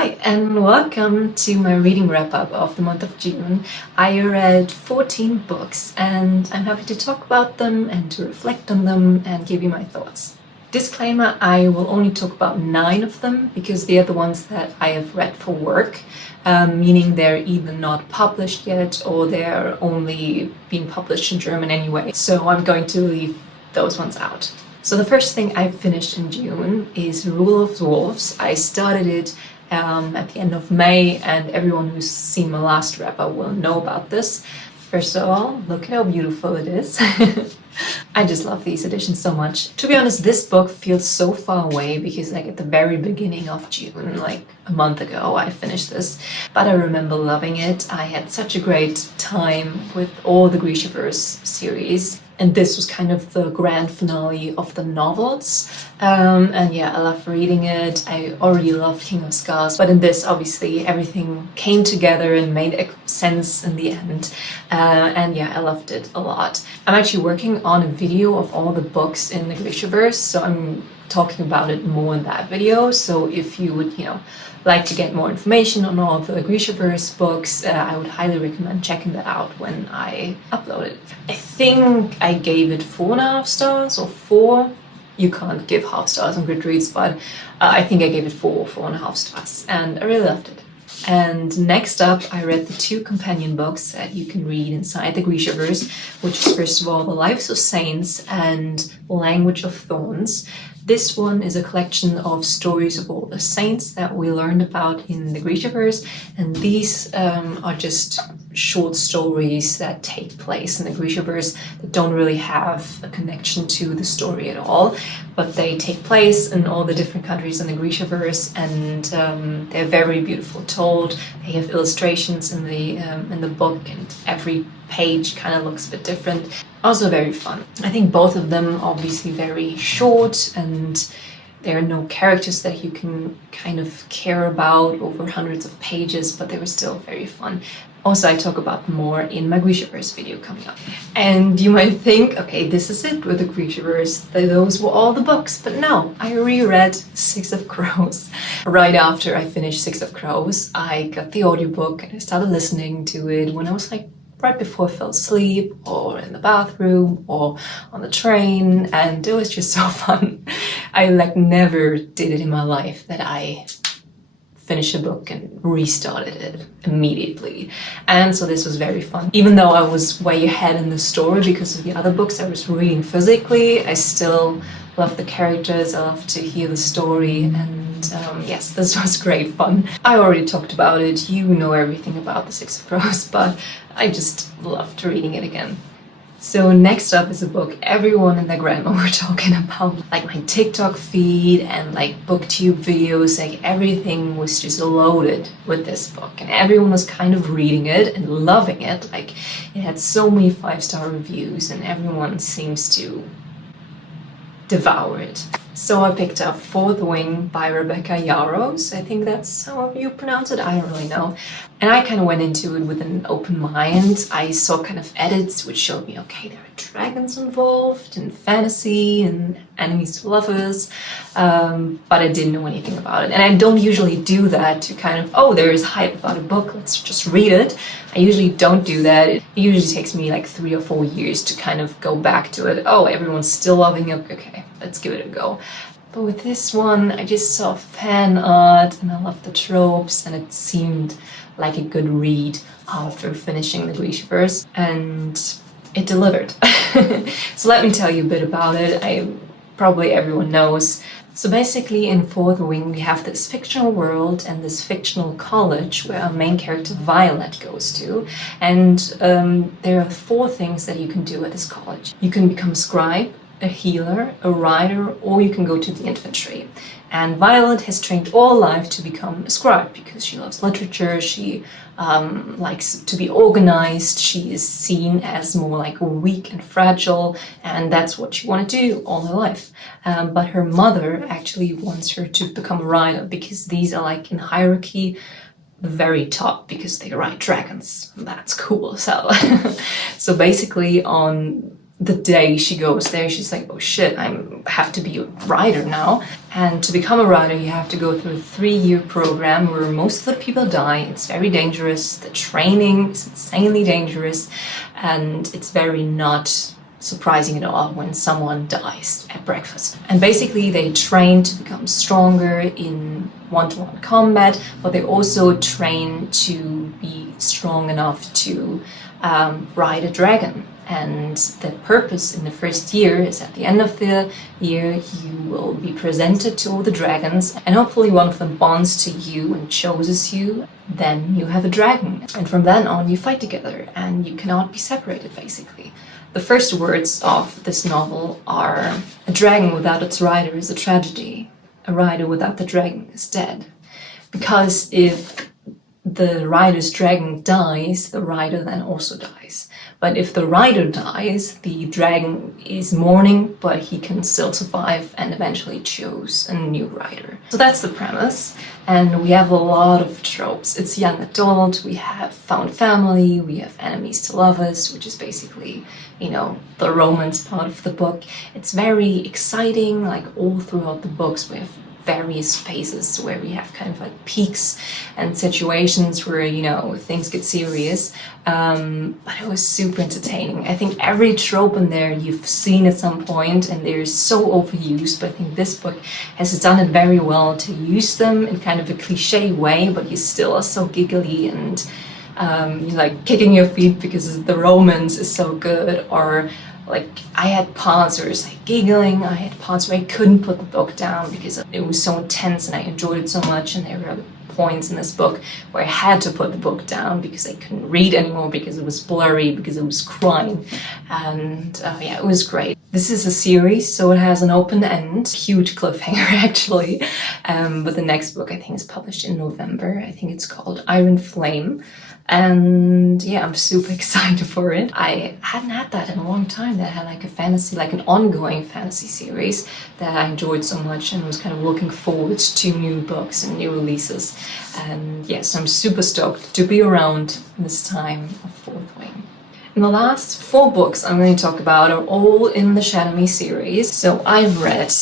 Hi and welcome to my reading wrap-up of the month of June. I read 14 books and I'm happy to talk about them and to reflect on them and give you my thoughts. Disclaimer, I will only talk about 9 of them because they are the ones that I have read for work, meaning they're either not published yet or they're only being published in German anyway. So I'm going to leave those ones out. So the first thing I finished in June is Rule of Dwarves. I started it at the end of May, and everyone who's seen my last wrap-up will know about this. First of all, look at how beautiful it is. I just love these editions so much. To be honest, this book feels so far away because like at the very beginning of June, like a month ago, I finished this. But I remember loving it. I had such a great time with all the Grishaverse series. And this was kind of the grand finale of the novels. And yeah, I love reading it. I already loved King of Scars, but in this, obviously, everything came together and made sense in the end. And yeah, I loved it a lot. I'm actually working on a video of all the books in the Grishaverse, so I'm talking about it more in that video. So if you would, like to get more information on all of the Grishaverse books, I would highly recommend checking that out when I upload it. I think I gave it 4.5 stars or 4. You can't give half stars on Goodreads, but I think I gave it 4.5 stars, and I really loved it. And next up, I read the 2 companion books that you can read inside the Grishaverse, which is first of all The Lives of Saints and Language of Thorns. This one is a collection of stories of all the saints that we learned about in the Grishaverse, and these are just short stories that take place in the Grishaverse that don't really have a connection to the story at all, but they take place in all the different countries in the Grishaverse, and they're very beautiful told. They have illustrations in the book, and every page kind of looks a bit different. Also very fun. I think both of them are obviously very short, and there are no characters that you can kind of care about over hundreds of pages, but they were still very fun. Also, I talk about more in my Grishaverse video coming up. And you might think, okay, this is it with the Grishaverse. Those were all the books, but no, I reread Six of Crows. Right after I finished Six of Crows, I got the audiobook and I started listening to it when I was like right before I fell asleep, or in the bathroom, or on the train, and it was just so fun. I like never did it in my life that I finished a book and restarted it immediately. And so this was very fun. Even though I was way ahead in the story because of the other books I was reading physically, I still love the characters, I love to hear the story, and yes, this was great fun. I already talked about it, you know everything about the Six of Crows, but I just loved reading it again. So next up is a book everyone and their grandma were talking about. Like my TikTok feed and like booktube videos, like everything was just loaded with this book, and everyone was kind of reading it and loving it. Like it had so many 5-star reviews and everyone seems to devour it. So I picked up Fourth Wing by Rebecca Yarros. I think that's how you pronounce it, I don't really know. And I kind of went into it with an open mind. I saw kind of edits which showed me, okay, there are dragons involved and fantasy and enemies to lovers, but I didn't know anything about it. And I don't usually do that to kind of, oh, there is hype about a book, let's just read it. I usually don't do that. It usually takes me like 3 or 4 years to kind of go back to it. Oh, everyone's still loving it, okay, let's give it a go. But with this one, I just saw fan art and I loved the tropes, and it seemed like a good read after finishing the Grishaverse, and it delivered. So let me tell you a bit about it. Probably everyone knows. So basically in Fourth Wing we have this fictional world and this fictional college where our main character Violet goes to, and there are 4 things that you can do at this college. You can become a scribe, a healer, a writer, or you can go to the infantry. And Violet has trained all life to become a scribe because she loves literature, she likes to be organized, she is seen as more like weak and fragile, and that's what she wanted to do all her life. But her mother actually wants her to become a writer because these are like in hierarchy the very top because they ride dragons. That's cool. So basically on the day she goes there, she's like, oh shit, I have to be a writer now. And to become a writer, you have to go through a 3-year program where most of the people die. It's very dangerous. The training is insanely dangerous. And it's very not surprising at all when someone dies at breakfast. And basically they train to become stronger in one-to-one combat, but they also train to be strong enough to ride a dragon. And the purpose in the first year is at the end of the year you will be presented to all the dragons, and hopefully one of them bonds to you and chooses you. Then you have a dragon, and from then on you fight together and you cannot be separated basically. The first words of this novel are, a dragon without its rider is a tragedy. A rider without the dragon is dead. Because if the rider's dragon dies, the rider then also dies. But if the rider dies, the dragon is mourning, but he can still survive and eventually choose a new rider. So that's the premise, and we have a lot of tropes. It's young adult, we have found family, we have enemies to lovers, which is basically, you know, the romance part of the book. It's very exciting, like all throughout the books we have various phases where we have kind of like peaks and situations where, you know, things get serious, but it was super entertaining. I think every trope in there you've seen at some point and they're so overused, but I think this book has done it very well to use them in kind of a cliche way, but you still are so giggly and you're like kicking your feet because the romance is so good. Or like I had parts where I was like giggling, I had parts where I couldn't put the book down because it was so intense and I enjoyed it so much, and there were points in this book where I had to put the book down because I couldn't read anymore, because it was blurry, because it was crying, and yeah, it was great. This is a series, so it has an open end, huge cliffhanger actually, but the next book I think is published in November. I think it's called Iron Flame. And yeah, I'm super excited for it. I hadn't had that in a long time, that I had like a fantasy, like an ongoing fantasy series that I enjoyed so much and was kind of looking forward to new books and new releases. And yes, I'm super stoked to be around this time of Fourth Wing. And the last 4 books I'm going to talk about are all in the Shatter Me series. So I've read,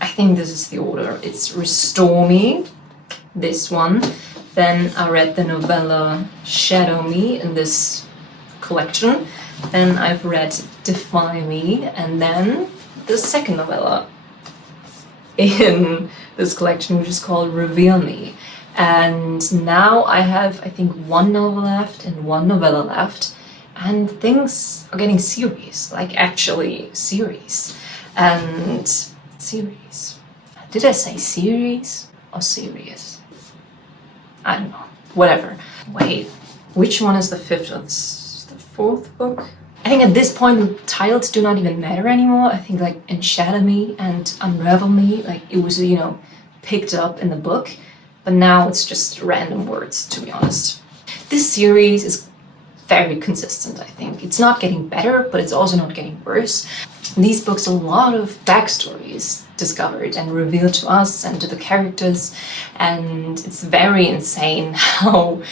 I think this is the order, it's Restore Me, this one. Then I read the novella Shadow Me in this collection. Then I've read Defy Me, and then the second novella in this collection, which is called Reveal Me. And now I have, I think, 1 novel left and 1 novella left, and things are getting serious, like actually serious. And series. Did I say series or serious? I don't know, whatever. Wait, which one is the 5th or the 4th book? I think at this point the titles do not even matter anymore. I think like in Shatter Me and Unravel Me, like it was, you know, picked up in the book, but now it's just random words, to be honest. This series is very consistent, I think. It's not getting better, but it's also not getting worse. In these books, a lot of backstory is discovered and revealed to us and to the characters, and it's very insane how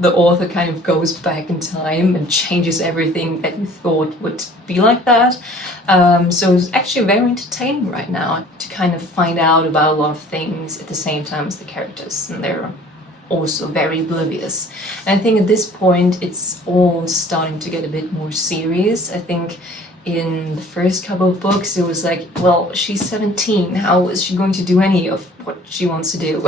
the author kind of goes back in time and changes everything that you thought would be like that. So it's actually very entertaining right now to kind of find out about a lot of things at the same time as the characters, and they're also very oblivious. And I think at this point it's all starting to get a bit more serious. I think in the first couple of books it was like, well, she's 17, how is she going to do any of what she wants to do?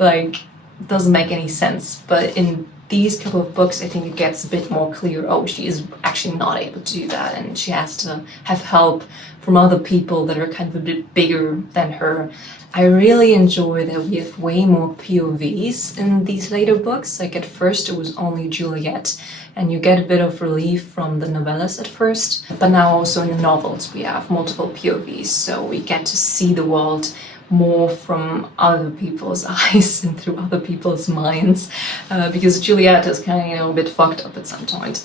Like, it doesn't make any sense. But in these couple of books I think it gets a bit more clear, oh, she is actually not able to do that, and she has to have help from other people that are kind of a bit bigger than her. I really enjoy that we have way more POVs in these later books. Like at first it was only Juliet, and you get a bit of relief from the novellas at first, but now also in the novels we have multiple POVs, so we get to see the world more from other people's eyes and through other people's minds, because Juliet is kind of, you know, a bit fucked up at some point.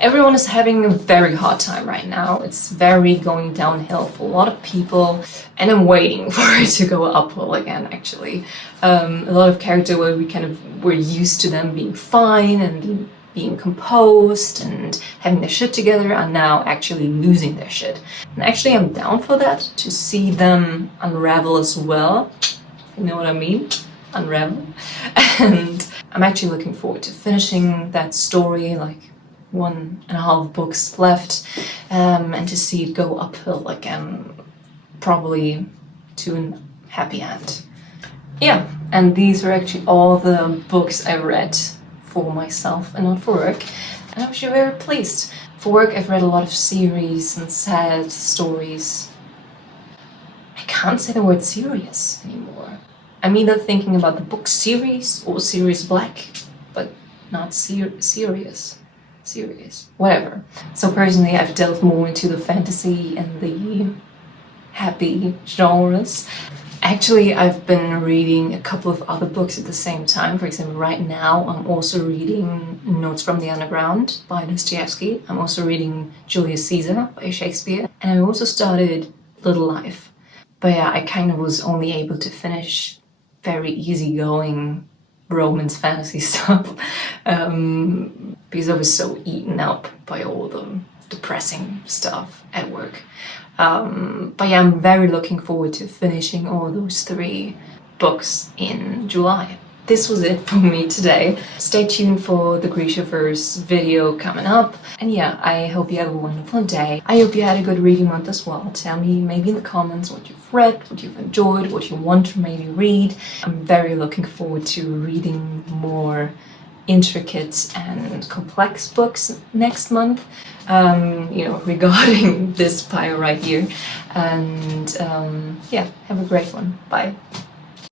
Everyone is having a very hard time right now. It's very going downhill for a lot of people, and I'm waiting for it to go uphill again, actually. A lot of characters where we kind of were used to them being fine and being composed and having their shit together are now actually losing their shit. And actually I'm down for that, to see them unravel as well. You know what I mean? Unravel. And I'm actually looking forward to finishing that story, like 1.5 books left, and to see it go uphill again, probably to a happy end. Yeah, and these are actually all the books I read for myself and not for work, and I'm actually very pleased. For work I've read a lot of series and sad stories. I can't say the word serious anymore. I'm either thinking about the book series or Series Black, but not serious. Serious. Whatever. So personally I've delved more into the fantasy and the happy genres. Actually, I've been reading a couple of other books at the same time. For example, right now I'm also reading Notes from the Underground by Dostoevsky. I'm also reading Julius Caesar by Shakespeare. And I also started Little Life. But yeah, I kind of was only able to finish very easygoing romance fantasy stuff because I was so eaten up by all the depressing stuff at work. But yeah, I'm very looking forward to finishing all those 3 books in July. This was it for me today. Stay tuned for the Grishaverse video coming up. And yeah, I hope you have a wonderful day. I hope you had a good reading month as well. Tell me maybe in the comments what you've read, what you've enjoyed, what you want to maybe read. I'm very looking forward to reading more intricate and complex books next month, you know, regarding this pile right here. And yeah, have a great one. Bye.